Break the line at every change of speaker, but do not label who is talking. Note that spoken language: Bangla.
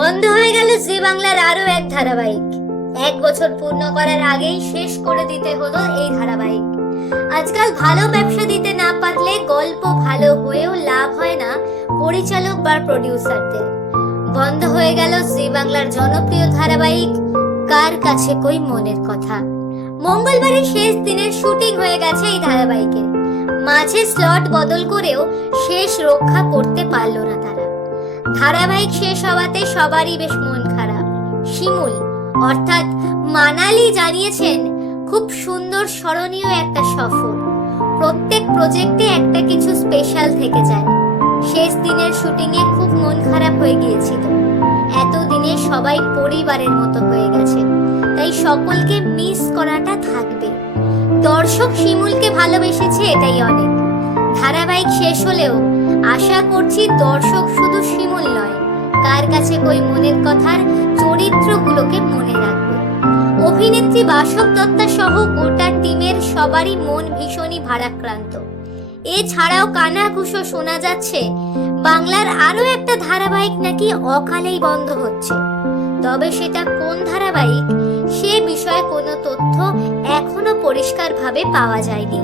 বন্ধ হয়ে গেল জি বাংলার আরও এক ধারাবাহিক। এক বছর পূর্ণ করার আগেই শেষ করে দিতে হলো এই ধারাবাহিক। আজকাল ভালো ব্যবসা দিতে না পারলে গল্প ভালো হয়েও লাভ হয় না পরিচালক বা প্রডিউসারদের বন্ধ হয়ে গেল জি বাংলার জনপ্রিয় ধারাবাহিক, কার কাছে কই মনের কথা? মঙ্গলবারের শেষ দিনের শুটিং হয়ে গেছে এই ধারাবাহিকের মাঝে স্লট বদল করেও শেষ রক্ষা করতে পারল না তারা। ধারাবাহিক শেষ হওয়াতে সবারই বেশ মন খারাপ। শিমুল, অর্থাৎ মানালি জানিয়েছেন, খুব সুন্দর স্মরণীয় একটা সফর। প্রত্যেক প্রজেক্টে একটা কিছু স্পেশাল থেকে যায়। শেষ দিনের শুটিংয়ে খুব মন খারাপ হয়ে গিয়েছিল। এতদিনে সবাই পরিবারের মতো হয়ে গেছে। তাই সকলকে মিস করাটা থাকবে। দর্শক শিমুলকে ভালোবেসেছে এটাই অনেক। ধারাবাহিক শেষ হলেও আশা করছি দর্শক শুধু শিমুল নয় কার কাছে কই মনের কথার চরিত্রগুলোকে মনে রাখবে। অভিনেত্রী বাসব দত্তা সহ গোটা টিমের সবারই মন ভীষণই ভারাক্রান্ত। এছাড়াও কানাঘুষো শোনা যাচ্ছে, বাংলার আরও একটা ধারাবাহিক নাকি অকালেই বন্ধ হচ্ছে। তবে সেটা কোন ধারাবাহিক, সে বিষয়ে কোনো তথ্য এখনও পরিষ্কারভাবে পাওয়া যায়নি।